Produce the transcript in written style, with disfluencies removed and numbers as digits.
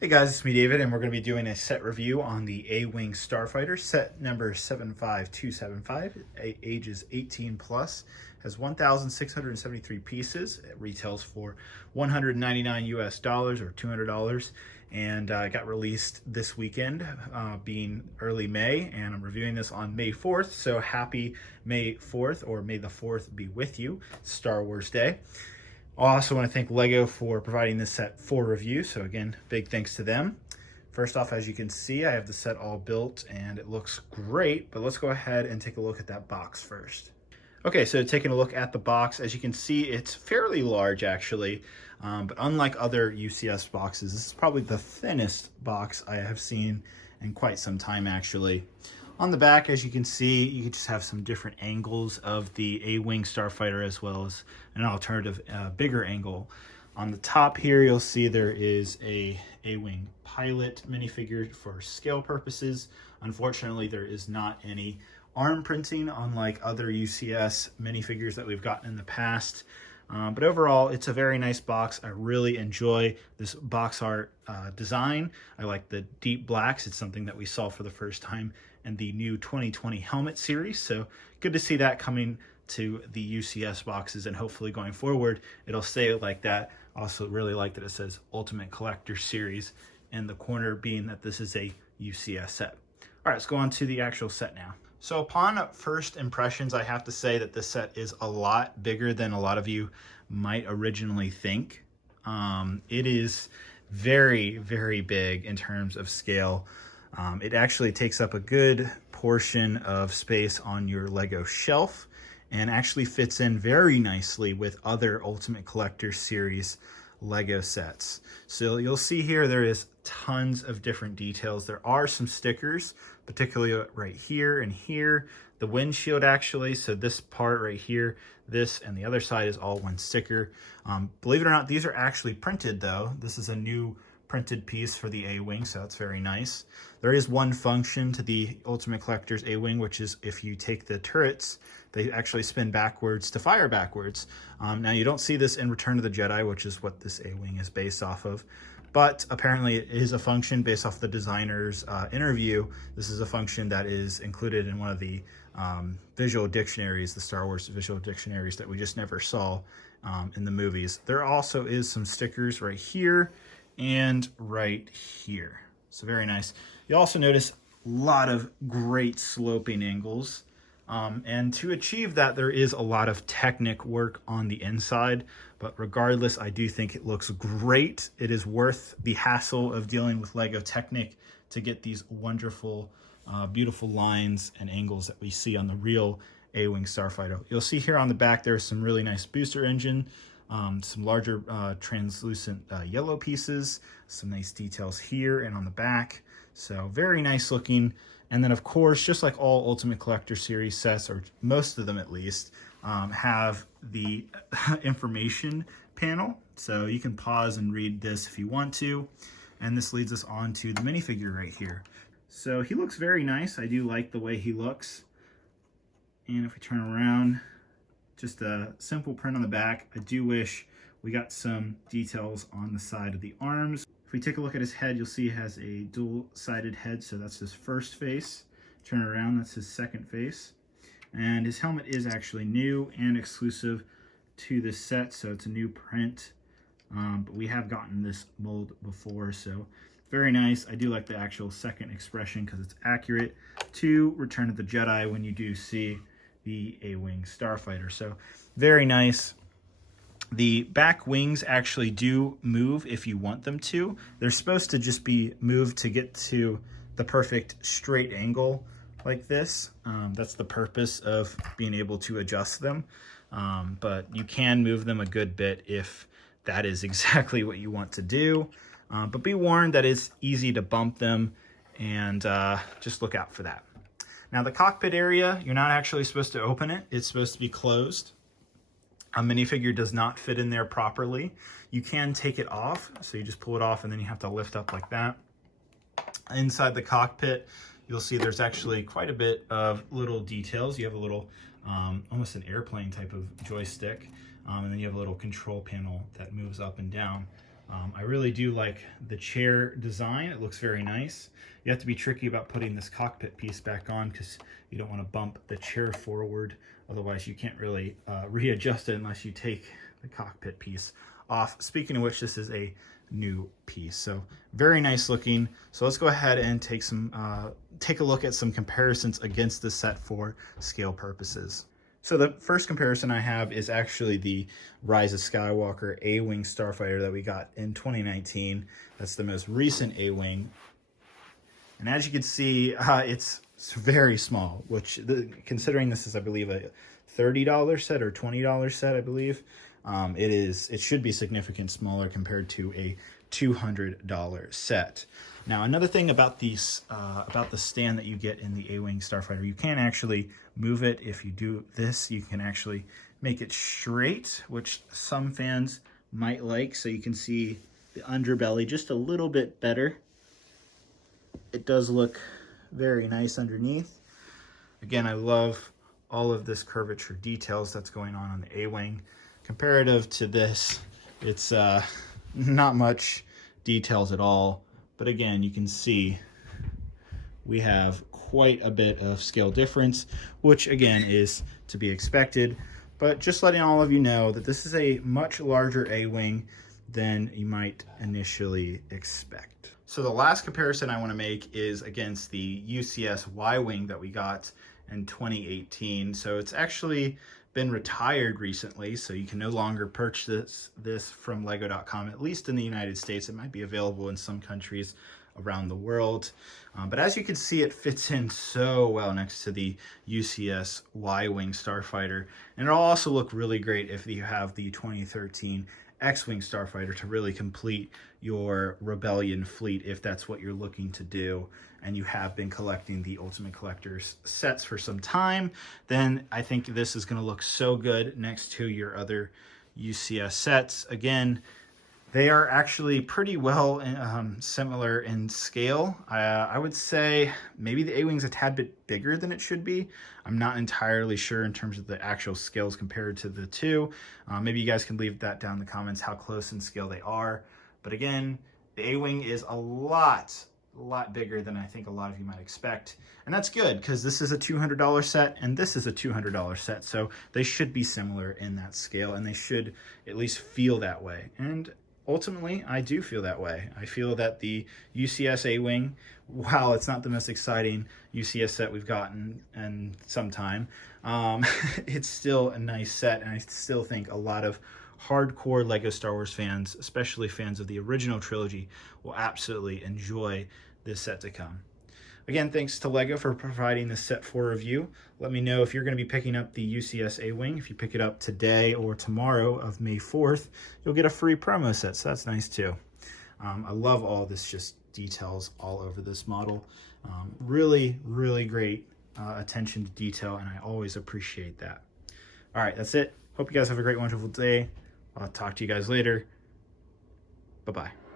Hey guys, it's me David, and we're going to be doing a set review on the A Wing Starfighter, set number 75275, ages 18 plus, has 1,673 pieces. It retails for $199 US or $200, and got released this weekend, being early May, and I'm reviewing this on May 4th, so happy May 4th, or May the 4th be with you, Star Wars Day. I also want to thank LEGO for providing this set for review. So again, big thanks to them. First off, as you can see, I have the set all built and it looks great, but let's go ahead and take a look at that box first. Okay, so taking a look at the box, as you can see, it's fairly large actually, but unlike other UCS boxes, this is probably the thinnest box I have seen in quite some time actually. On the back, as you can see, you can just have some different angles of the A-Wing Starfighter as well as an alternative bigger angle. On the top here, you'll see there is a A-Wing pilot minifigure for scale purposes. Unfortunately, there is not any arm printing, unlike other UCS minifigures that we've gotten in the past. But overall, it's a very nice box. I really enjoy this box art design. I like the deep blacks. It's something that we saw for the first time in the new 2020 helmet series. So good to see that coming to the UCS boxes, and hopefully going forward, it'll stay like that. Also really like that it says Ultimate Collector Series in the corner, being that this is a UCS set. All right, let's go on to the actual set now. So upon first impressions, I have to say that this set is a lot bigger than a lot of you might originally think. It is very, very big in terms of scale. It actually takes up a good portion of space on your LEGO shelf and actually fits in very nicely with other Ultimate Collector Series LEGO sets. So you'll see here there is tons of different details. There are some stickers, particularly right here and here. The windshield actually, so this part right here, this and the other side is all one sticker. Believe it or not, these are actually printed though. This is a new printed piece for the A-Wing, so that's very nice. There is one function to the Ultimate Collector's A-Wing, which is if you take the turrets, they actually spin backwards to fire backwards. Now you don't see this in Return of the Jedi, which is what this A-Wing is based off of, but apparently it is a function based off the designer's interview. This is a function that is included in one of the visual dictionaries, the Star Wars visual dictionaries that we just never saw in the movies. There also is some stickers right here and right here. So very nice. You also notice a lot of great sloping angles. And to achieve that, there is a lot of Technic work on the inside, but regardless, I do think it looks great. It is worth the hassle of dealing with LEGO Technic to get these wonderful, beautiful lines and angles that we see on the real A-Wing Starfighter. You'll see here on the back, there's some really nice booster engine, some larger translucent yellow pieces, some nice details here and on the back. So very nice looking. And then of course, just like all Ultimate Collector Series sets, or most of them at least, have the information panel. So you can pause and read this if you want to. And this leads us on to the minifigure right here. So he looks very nice. I do like the way he looks. And if we turn around, just a simple print on the back. I do wish we got some details on the side of the arms. If we take a look at his head, you'll see he has a dual-sided head, so that's his first face. Turn it around, that's his second face. And his helmet is actually new and exclusive to this set, so it's a new print. But we have gotten this mold before, so very nice. I do like the actual second expression because it's accurate to Return of the Jedi when you do see the A-Wing Starfighter. So very nice. The back wings actually do move if you want them to. They're supposed to just be moved to get to the perfect straight angle like this. That's the purpose of being able to adjust them. But you can move them a good bit if that is exactly what you want to do. But be warned that it's easy to bump them, and just look out for that. Now the cockpit area, you're not actually supposed to open it. It's supposed to be closed. A minifigure does not fit in there properly. You can take it off, so you just pull it off and then you have to lift up like that. Inside the cockpit, you'll see there's actually quite a bit of little details. You have a little, almost an airplane type of joystick, and then you have a little control panel that moves up and down. I really do like the chair design. It looks very nice. You have to be tricky about putting this cockpit piece back on because you don't want to bump the chair forward. Otherwise, you can't really readjust it unless you take the cockpit piece off. Speaking of which, this is a new piece, so very nice looking. So let's go ahead and take a look at some comparisons against the set for scale purposes. So the first comparison I have is actually the Rise of Skywalker A-Wing Starfighter that we got in 2019. That's the most recent A-Wing. And as you can see, it's very small, which considering this is, I believe, a $30 set or $20 set, I believe, it should be significantly smaller compared to a $200 set. Now, another thing about these, about the stand that you get in the A-Wing Starfighter, you can actually move it. If you do this, you can actually make it straight, which some fans might like. So you can see the underbelly just a little bit better. It does look very nice underneath. Again, I love all of this curvature details that's going on the A-Wing. Comparative to this, it's not much details at all. But again, you can see we have quite a bit of scale difference, which again is to be expected. But just letting all of you know that this is a much larger A-Wing than you might initially expect. So the last comparison I want to make is against the UCS Y Wing that we got in 2018. So it's actually been retired recently, so you can no longer purchase this from lego.com, at least in the United States. It might be available in some countries around the world. But as you can see, it fits in so well next to the UCS Y Wing Starfighter. And it'll also look really great if you have the 2013 X-Wing Starfighter to really complete your Rebellion fleet, if that's what you're looking to do and you have been collecting the Ultimate Collector's sets for some time. Then I think this is going to look so good next to your other UCS sets. Again, they are actually pretty well similar in scale. I would say maybe the A-Wing's a tad bit bigger than it should be. I'm not entirely sure in terms of the actual scales compared to the two. Maybe you guys can leave that down in the comments how close in scale they are. But again, the A-Wing is a lot bigger than I think a lot of you might expect. And that's good because this is a $200 set and this is a $200 set. So they should be similar in that scale and they should at least feel that way. And ultimately, I do feel that way. I feel that the UCS A-Wing, while it's not the most exciting UCS set we've gotten in some time, it's still a nice set, and I still think a lot of hardcore LEGO Star Wars fans, especially fans of the original trilogy, will absolutely enjoy this set to come. Again, thanks to LEGO for providing this set for review. Let me know if you're going to be picking up the UCS A-Wing. If you pick it up today or tomorrow of May 4th, you'll get a free promo set, so that's nice too. I love all this just details all over this model. Really, really great attention to detail, and I always appreciate that. All right, that's it. Hope you guys have a great, wonderful day. I'll talk to you guys later. Bye-bye.